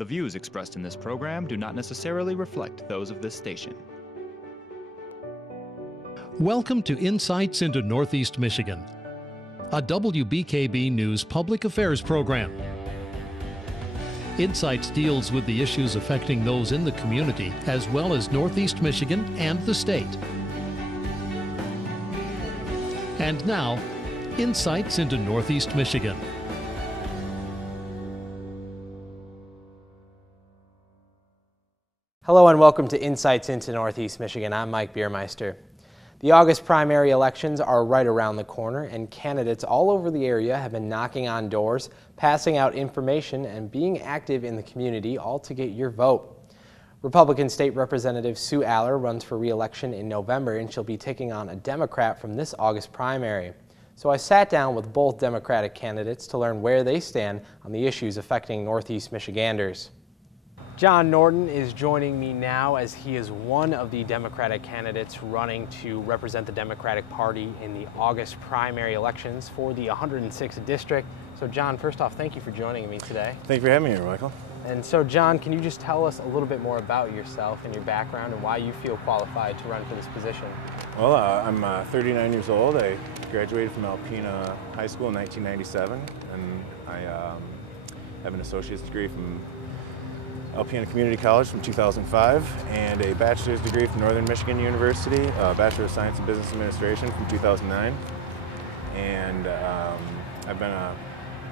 The views expressed in this program do not necessarily reflect those of this station. Welcome to Insights into Northeast Michigan, a WBKB News public affairs program. Insights deals with the issues affecting those in the community as well as Northeast Michigan and the state. And now, Insights into Northeast Michigan. Hello and welcome to Insights into Northeast Michigan. I'm Mike Biermeister. The August primary elections are right around the corner, and candidates all over the area have been knocking on doors, passing out information, and being active in the community, all to get your vote. Republican State Representative Sue Aller runs for re-election in November, and she'll be taking on a Democrat from this August primary. So I sat down with both Democratic candidates to learn where they stand on the issues affecting Northeast Michiganders. John Norton is joining me now as he is one of the Democratic candidates running to represent the Democratic Party in the August primary elections for the 106th district. So John, first off, thank you for joining me today. Thank you for having me here, Michael. And so John, can you just tell us a little bit more about yourself and your background and why you feel qualified to run for this position? Well, I'm 39 years old. I graduated from Alpena High School in 1997, and I have an associate's degree from Alpena Community College from 2005 and a bachelor's degree from Northern Michigan University, Bachelor of Science in Business Administration from 2009. And I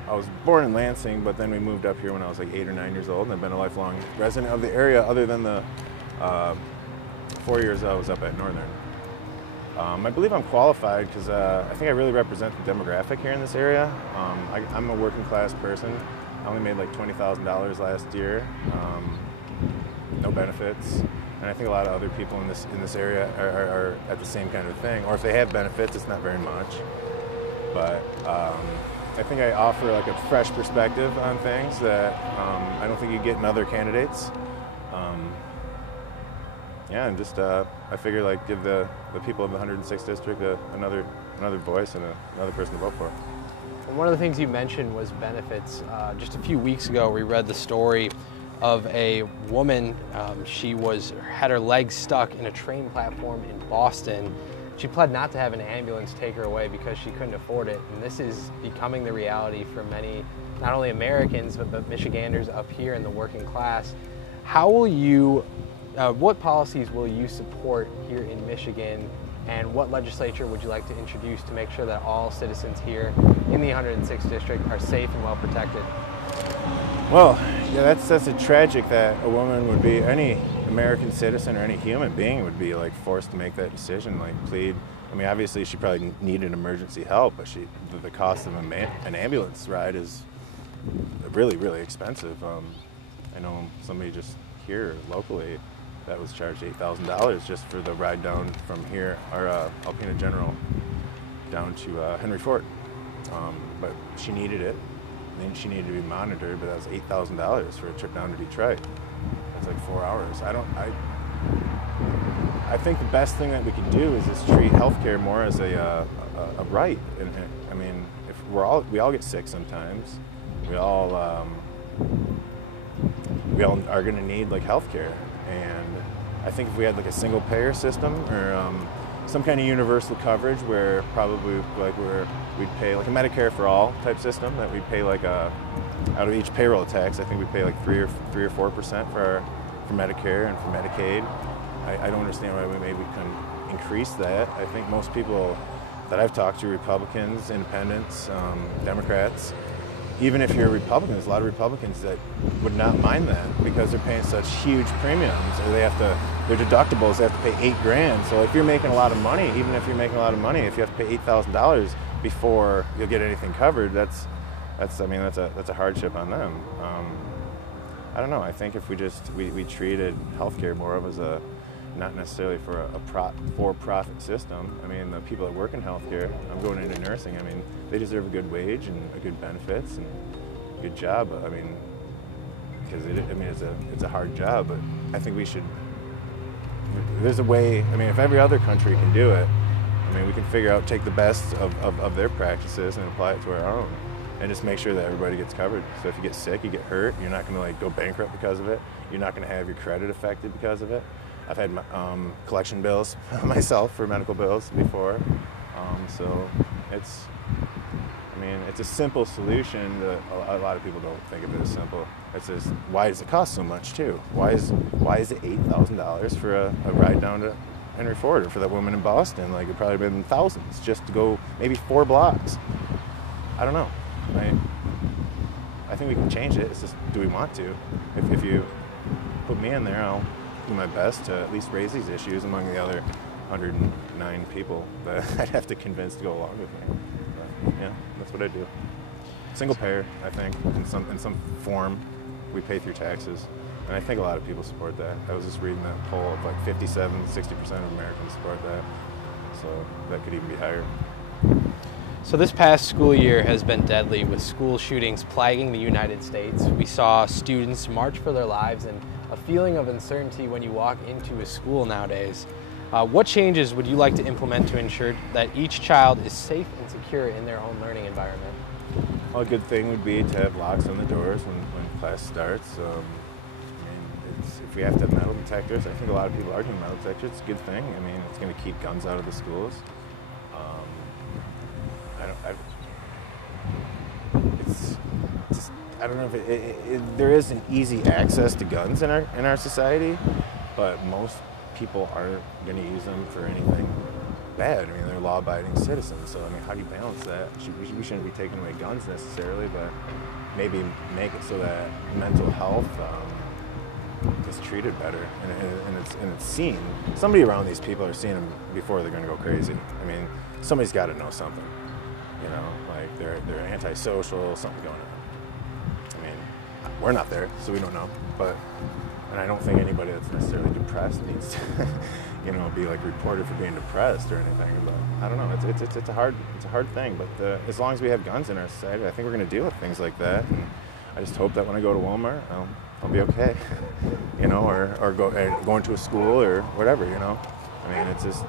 was born in Lansing, but then we moved up here when I was like 8 or 9 years old, and I've been a lifelong resident of the area other than the 4 years I was up at Northern. I believe I'm qualified because I think I really represent the demographic here in this area. I'm a working class person. I only made like $20,000 last year, no benefits, and I think a lot of other people in this area are at the same kind of thing. Or if they have benefits, it's not very much. But I think I offer like a fresh perspective on things that I don't think you get in other candidates. Yeah, and just I figure like give the people of the 106th district another voice and another person to vote for. And one of the things you mentioned was benefits. Just a few weeks ago, we read the story of a woman. She had her legs stuck in a train platform in Boston. She pled not to have an ambulance take her away because she couldn't afford it. And this is becoming the reality for many, not only Americans, but Michiganders up here in the working class. How will you, what policies will you support here in Michigan, and what legislature would you like to introduce to make sure that all citizens here in the 106th district are safe and well protected? Well, yeah, that's a tragic that a woman would be, any American citizen or any human being would be like forced to make that decision, like plead. I mean, obviously she probably needed emergency help, but the cost of an ambulance ride is really, really expensive. I know somebody just here locally that was charged $8,000 just for the ride down from here, or Alpena General, down to Henry Ford. But she needed it. Then she needed to be monitored, but that was $8,000 for a trip down to Detroit. It's like 4 hours. I think the best thing that we can do is just treat healthcare more as a right. And I mean, if we all get sick sometimes. We all are going to need like healthcare. And I think if we had like a single payer system or some kind of universal coverage where probably like we'd pay like a Medicare for all type system, that we'd pay like out of each payroll tax, I think we pay like 3 or 4% for Medicare and for Medicaid. I don't understand why we couldn't increase that. I think most people that I've talked to, Republicans, Independents, Democrats, even if you're a Republican, there's a lot of Republicans that would not mind that because they're paying such huge premiums, or their deductibles, they have to pay $8,000. So if you're making a lot of money, even if you're making a lot of money, if you have to pay $8,000 before you'll get anything covered, that's a hardship on them. I don't know. I think if we treated healthcare more of as not necessarily for a for-profit system. I mean, the people that work in healthcare, I'm going into nursing, I mean, they deserve a good wage and a good benefits and a good job. I mean, because it's a hard job, but I think we should, there's a way, I mean, if every other country can do it, I mean, we can figure out, take the best of their practices and apply it to our own. and just make sure that everybody gets covered. So if you get sick, you get hurt, you're not going to like go bankrupt because of it. You're not going to have your credit affected because of it. I've had collection bills myself for medical bills before, so it's a simple solution that a lot of people don't think of it as simple. It's just, why does it cost so much too? Why is it $8,000 for a ride down to Henry Ford, or for that woman in Boston? Like, it probably been thousands just to go maybe 4 blocks. I don't know. I think we can change it. It's just, do we want to? If you put me in there, I'll do my best to at least raise these issues among the other 109 people that I'd have to convince to go along with me. But, yeah, that's what I do. Single payer, I think, in some form. We pay through taxes, and I think a lot of people support that. I was just reading that poll of like 57-60% of Americans support that, so that could even be higher. So this past school year has been deadly, with school shootings plaguing the United States. We saw students march for their lives and a feeling of uncertainty when you walk into a school nowadays. What changes would you like to implement to ensure that each child is safe and secure in their own learning environment? Well, a good thing would be to have locks on the doors when class starts. If we have to have metal detectors, I think a lot of people are doing metal detectors. It's a good thing. I mean, it's going to keep guns out of the schools. I don't know if there is an easy access to guns in our society, but most people aren't going to use them for anything bad. I mean, they're law-abiding citizens, so I mean, how do you balance that? We shouldn't be taking away guns necessarily, but maybe make it so that mental health is treated better, and it's seen. Somebody around these people are seeing them before they're going to go crazy. I mean, somebody's got to know something. You know, like they're antisocial, something going on. I mean, we're not there, so we don't know. And I don't think anybody that's necessarily depressed needs to, be like reported for being depressed or anything. But I don't know. It's a hard thing. But as long as we have guns in our society, I think we're going to deal with things like that. And I just hope that when I go to Walmart, I'll be okay. Or go into a school or whatever. I mean, it's just,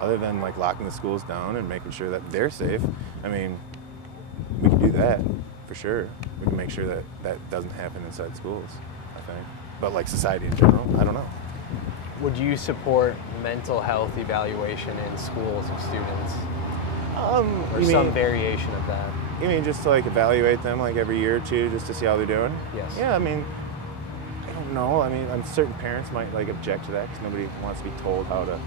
other than like locking the schools down and making sure that they're safe. I mean, we can do that for sure. We can make sure that that doesn't happen inside schools, I think. But like society in general, I don't know. Would you support mental health evaluation in schools of students? Or some variation of that? You mean just to like evaluate them like every year or two just to see how they're doing? Yes. Yeah, I mean, I don't know. I mean, certain parents might like object to that because nobody wants to be told how to.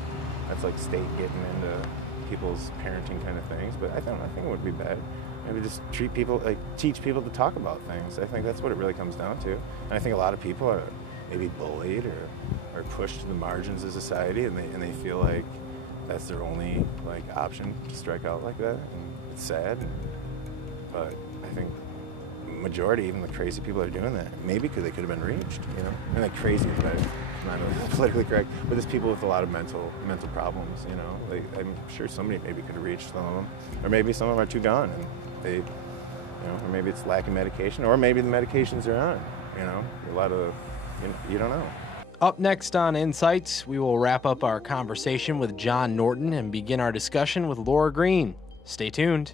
That's like state getting into people's parenting kind of things. But I think it would be bad. Maybe just teach people to talk about things. I think that's what it really comes down to. And I think a lot of people are maybe bullied or pushed to the margins of society, and they feel like that's their only like option to strike out like that. And it's sad, but I think majority, even the crazy people are doing that, maybe because they could have been reached, And like crazy is not politically correct, but there's people with a lot of mental problems, I'm sure somebody maybe could have reached some of them, or maybe some of them are too gone, and they, or maybe it's lacking medication, or maybe the medications are on, a lot of, you don't know. Up next on Insights, we will wrap up our conversation with John Norton and begin our discussion with Laura Green. Stay tuned.